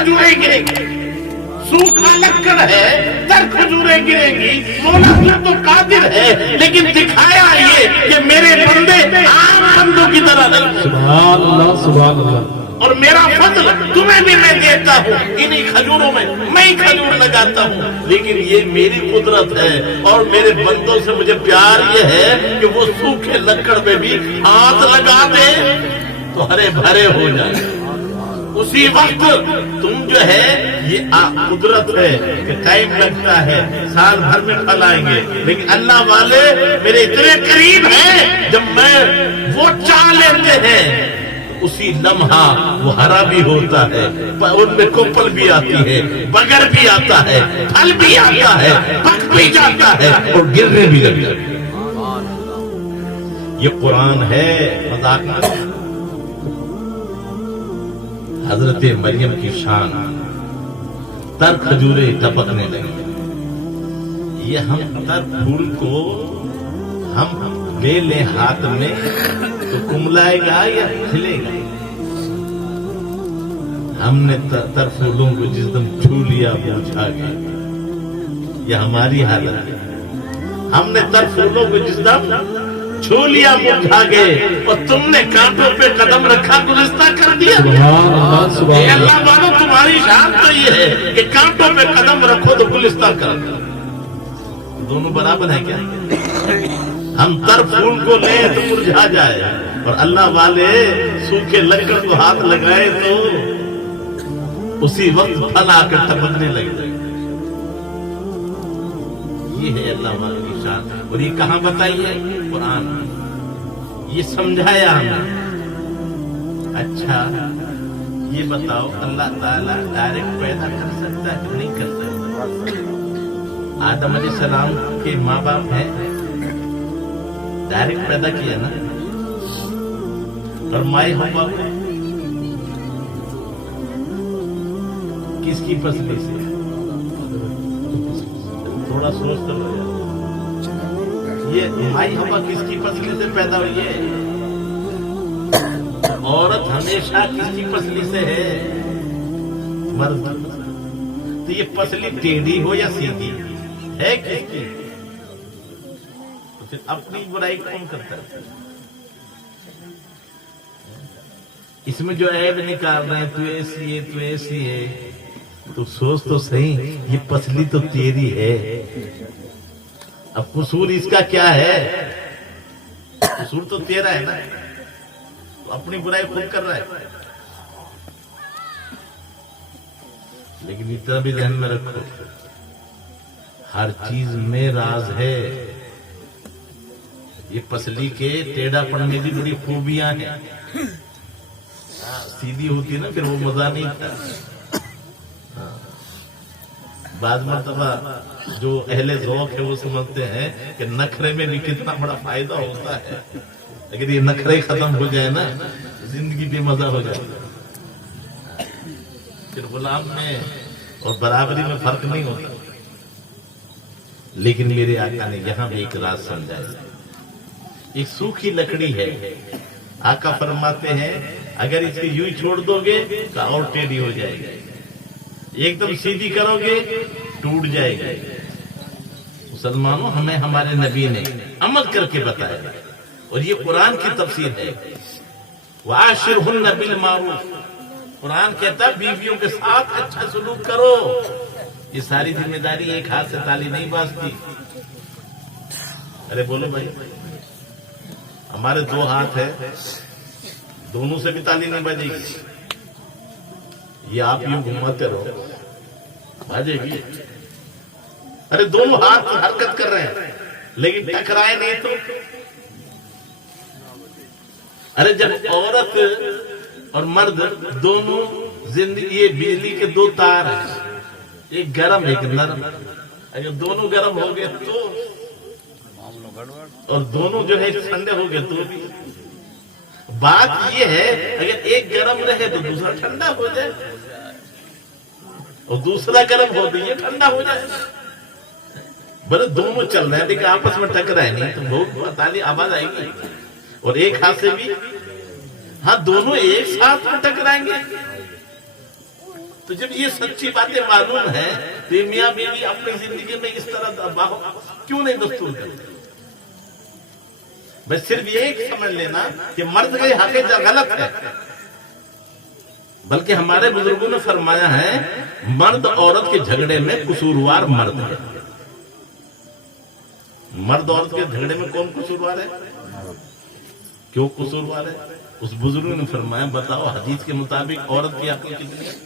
کھجوریں گریں گی. سوکھا لکڑ ہے تر کھجوریں گریں گی. مولا تو قادر ہے لیکن دکھایا یہ کہ میرے بندے عام بندوں کی طرح نہیں. سبحان اللہ سبحان اللہ. اور میرا فضل تمہیں بھی میں دیتا ہوں. انہی کھجوروں میں میں ہی کھجور لگاتا ہوں. لیکن یہ میری قدرت ہے اور میرے بندوں سے مجھے پیار یہ ہے کہ وہ سوکھے لکڑ میں بھی ہاتھ لگا دے تو ہرے بھرے ہو جائے. اسی وقت تم جو ہے یہ قدرت ہے کہ ٹائم لگتا ہے, سال بھر میں پھل آئیں گے. لیکن اللہ والے میرے اتنے قریب ہیں جب میں وہ چاہ لیتے ہیں اسی لمحہ وہ ہرا بھی ہوتا ہے, ان میں کوپل بھی آتی ہے, بگر بھی آتا ہے, پھل بھی آتا ہے, پک بھی جاتا ہے اور گرنے بھی لگ جاتا ہے. یہ قرآن ہے, مذاق نہ. حضرت مریم کی شان, تر کھجوریں ٹپکنے لگی. یہ ہم تر پھول کو ہم لے لیں ہاتھ میں تو کملائے گا یا کھلے گا؟ ہم نے تر پھولوں کو جس دم چھو لیا مرجھا گیا. یہ ہماری حالت ہے. ہم نے تر پھولوں کو جس دم چھو لیا مرجھا گئے اور تم نے کانٹوں پہ قدم رکھا گلستہ کر دیا. سبحان اللہ سبحان اللہ. اللہ والوں تمہاری شان تو یہ ہے کہ کانٹوں پہ قدم رکھو تو گلستہ کر. دونوں برابر ہیں کیا؟ ہم تر پھول کو لیں تو مرجھا جائے اور اللہ والے سوکھے لکڑ کو ہاتھ لگائے تو اسی وقت پھل آ کر ٹپکنے لگ جائے. یہ ہے اللہ والے کی شان. اور یہ کہاں بتائی ہے؟ قرآن. یہ سمجھایا ہمیں. اچھا یہ بتاؤ اللہ تعالیٰ ڈائریکٹ پیدا کر سکتا ہے کہ نہیں کر سکتا؟ آدم علیہ السلام کے ماں باپ ہیں, ڈائریکٹ پیدا کیا نا. اور مائے حوا کو کس کی فصلی سے؟ تھوڑا سوچ تو لو. یہ مائی حوا کس کی فصلی سے پیدا ہوئی ہے؟ عورت ہمیشہ کس کی فصلی سے ہے؟ مرد. تو یہ فصلی ٹیڑھی ہو یا سیدھی ہے کس کی؟ تو پھر اپنی برائی کون کرتا ہے؟ اس میں جو عیب نکال رہے ہیں تو ایسی ہے تو ایسی ہے, تو سوچ تو صحیح یہ پسلی تو تیری ہے. اب قصور اس کا کیا ہے؟ قصور تو تیرا ہے نا, تو اپنی برائی خود کر رہا ہے. لیکن اتنا بھی ذہن میں رکھو ہر چیز میں راز ہے. یہ پسلی کے ٹیڑھا پڑنے کی بڑی خوبیاں ہیں. سیدھی ہوتی نا پھر وہ مزہ نہیں تھا. بعض مرتبہ جو اہل ذوق ہے وہ سمجھتے ہیں کہ نخرے میں بھی کتنا بڑا فائدہ ہوتا ہے, لیکن یہ نخرے ختم ہو جائے نا زندگی بے مزہ ہو جائے. پھر غلام میں اور برابری میں فرق نہیں ہوتا. لیکن میرے آقا نے یہاں بھی ایک راز سمجھایا. ایک سوکھی لکڑی ہے, آقا فرماتے ہیں اگر اس کو یوں ہی چھوڑ دو گے تو اور ٹیڑھی ہو جائے گی, ایک دم سیدھی کرو گے ٹوٹ جائے گی. مسلمانوں ہمیں ہمارے نبی نے عمل کر کے بتایا, اور یہ قرآن کی تفسیر ہے. وَعَاشِرْهُنَّ بِالْمَعْرُوفِ. قرآن کہتا ہے بیویوں کے ساتھ اچھا سلوک کرو. یہ ساری ذمہ داری ایک ہاتھ سے تالی نہیں بازتی. ارے بولو بھائی, ہمارے دو ہاتھ ہیں, دونوں سے بھی تالی نہیں بجے گی. یہ آپ یوں گھماتے رہو بجے گی. ارے دونوں ہاتھ حرکت کر رہے ہیں لیکن ٹکرائے نہیں تو. ارے جب عورت اور مرد دونوں زندگی, یہ بجلی کے دو تار ہیں, ایک گرم ایک نرم. اگر دونوں گرم ہو گئے تو, اور دونوں جو ہے ٹھنڈے ہو گئے تو بھی. بات یہ ہے اگر ایک گرم رہے تو دوسرا ٹھنڈا ہو جائے, اور دوسرا گرم ہو تو یہ ٹھنڈا ہو جائے. بڑے دونوں چل رہے ہیں لیکن آپس میں ٹکرائے نہیں تو بہت تالی آواز آئے گی. اور ایک ہاتھ سے بھی, ہاں دونوں ایک ساتھ میں ٹکرائیں گے تو جب یہ سچی باتیں معلوم ہیں تو یہ میاں بیوی اپنی زندگی میں اس طرح کیوں نہیں دستور کرتے؟ بس صرف یہ سمجھ لینا کہ مرد کے حق غلط ہے، بلکہ ہمارے بزرگوں نے فرمایا ہے مرد عورت کے جھگڑے میں قصوروار مرد ہے۔ مرد عورت کے جھگڑے میں کون قصوروار ہے؟ کیوں قصوروار ہے؟ اس بزرگ نے فرمایا بتاؤ حدیث کے مطابق عورت کی عقل کتنی ہے؟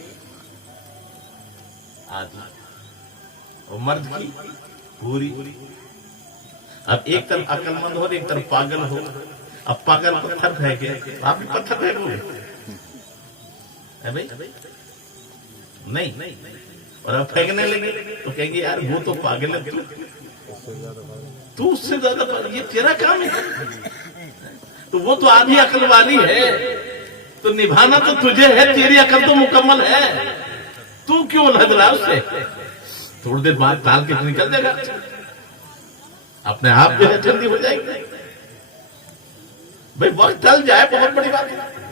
آدھی، اور مرد کی پوری۔ اب ایک طرف عقل مند ہو اور ایک طرف پاگل ہو، اب پاگل پتھر پھینکے آپ بھی پتھر پھینکو گے نہیں، اور اب پھینکنے لگے تو کہیں گے یار وہ تو پاگل ہے، تو اس سے زیادہ پاگل، یہ تیرا کام ہے، تو وہ تو آدھی عقل والی ہے، تو نبھانا تو تجھے ہے، تیری عقل تو مکمل ہے، تو کیوں لگ رہا اس سے؟ تھوڑی دیر بعد ٹال کے نکل جائے گا، اپنے آپ جو ہے ٹھنڈی ہو جائے گی۔ بھائی وقت ٹل جائے بہت بڑی بات ہے۔